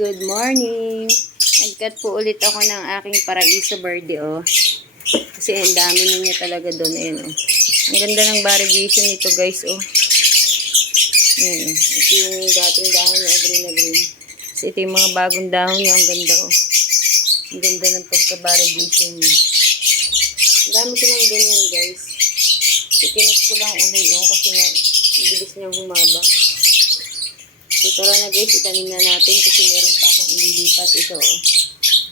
good morning. Nag-cut po ulit ako ng aking paraiso verde, oh. Kasi ang dami niya talaga doon, ayun, oh. Ang ganda ng variegation nito, guys, oh. Ayan, oh. Ito yung dating dahon niya, green na green. Kasi ito yung mga bagong dahon niya, ang ganda, oh. Ang ganda ng pagka-variegation niya. Ang dami ko ng ganyan, guys. Ikinat ko lang ulit, oh, kasi nga, bilis niya humaba. So, tara na guys, itanim na natin kasi meron pa akong ililipat ito, oh.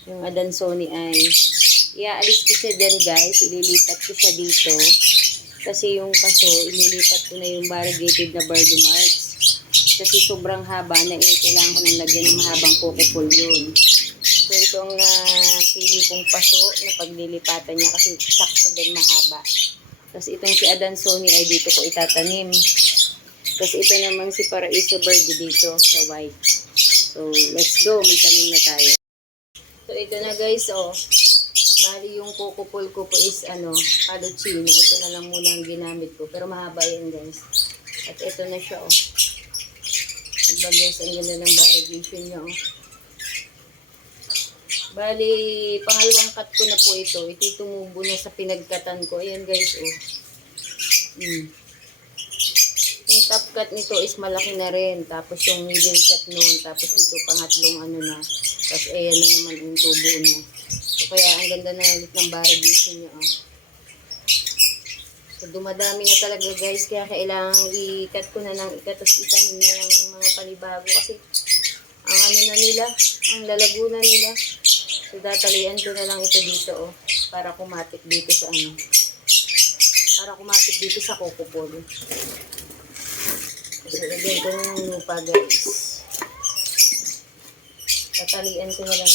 Yung Adansonii ay iaalis ko siya dyan, guys. Ililipat ko siya dito. Kasi yung paso, ililipat ko na yung variegated na Birdie Marks. Kasi sobrang haba na kailangan ko nang lagyan ng mahabang kukupol yun. So, ito ang pili kong paso na paglilipatan niya kasi sakto din mahaba. Tapos itong si Adansonii ay dito ko itatanim. Tapos ito naman si Paraiso Verde dito sa white. So, let's go. Magtanim na tayo. So, ito na guys, oh. Bali yung kukupol ko po is, Calucina. Ito na lang muna ang ginamit ko. Pero mahaba yun, guys. At ito na siya, oh. Diba guys, ang ganda ng variegation niya, oh. Bali, pangalawang cut ko na po ito. Ito tumubo na sa pinagkatan ko. Ayan guys, oh. Yung top cut nito is malaki na rin. Tapos yung middle cut nun. Tapos ito pangatlong na. Tapos ayan na naman yung tubo niya. So kaya ang ganda na ulit ng variegation niya. Oh. So dumadami na talaga guys. Kaya kailangan i-cut ko na ng ikat. Tapos itanim na lang yung mga panibago. Kasi ang na nila. Ang lalago na nila. So datalian ko na lang ito dito. Oh, para kumatik dito sa Para kumatik dito sa kukupol. So, lagyan ko ng lupa, guys. Tatalian ko na lang.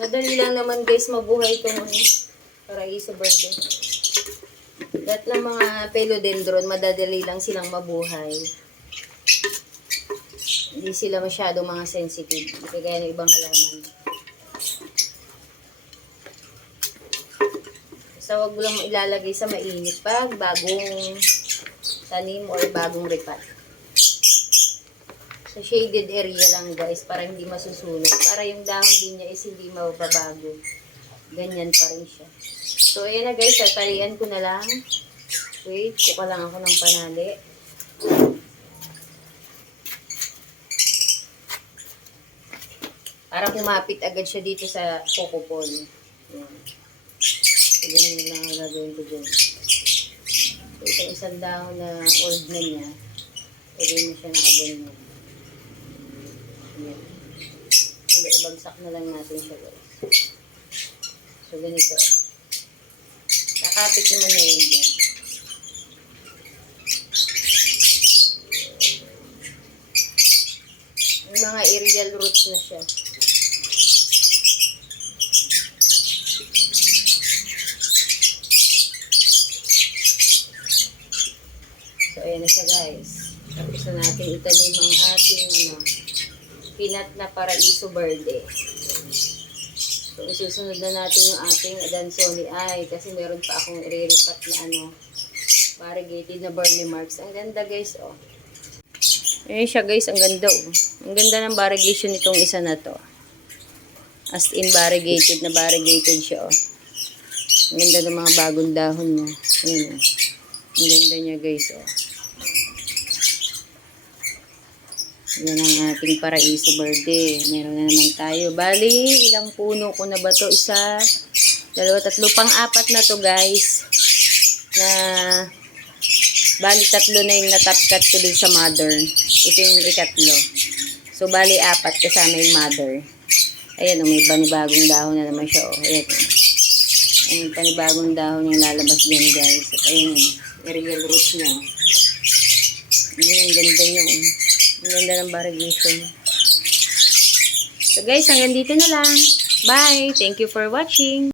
Madali lang naman, guys, mabuhay itong Paraiso Verde. Lahat ng mga philodendron, madadali lang silang mabuhay. Hindi sila masyadong mga sensitive. Kaya ng ibang halaman. So, wag mo lang ilalagay sa mainit pag bagong tanim or bagong ripat. So, shaded area lang guys para hindi masusunog. Para yung dahon din niya is hindi mababago. Ganyan pa rin siya. So, ayan na guys. Tatalian ko na lang. Wait, kuka lang ako ng panali. Para kumapit agad siya dito sa kukupol. Ayan. So, ganyan lang ang gagawin ko dyan. So, itong isang dahon na old na niya, pwede mo siya nakaganyan. Ayan. Hindi, ibagsak na lang natin siya guys. So, ganito. Kakapit naman na yun dyan. Yung mga aerial roots na siya. So, ayan na siya guys. Tapos na natin itanim ang ating peanut na Paraiso Verde. So, isusunod na natin yung ating Adansonii kasi meron pa akong iriripat na variegated na Birdie Marks. Ang ganda guys, oh. Ayan siya guys, ang ganda, oh. Ang ganda ng variegation nitong isa na to. As in variegated siya, oh. Ang ganda ng mga bagong dahon niya. Ayan, oh. Ang ganda niya guys, oh. Yan ang ating Paraiso Verde. Meron na naman tayo. Bali, ilang puno ko na ba to? Isa, dalawa, tatlo, pang-apat na to guys. Na, bali tatlo na yung natop cut ko dun sa mother. Ito yung ikatlo. So, bali apat kasama yung mother. Ayan, oh, may panibagong dahon na naman siya, oh. Ayan, oh. Ayan, panibagong dahon yung lalabas dyan guys. At ayun, aerial roots niya. Ayan, ang ganda niya. Ang ganda ng variegation. So guys, hanggang dito na lang. Bye! Thank you for watching.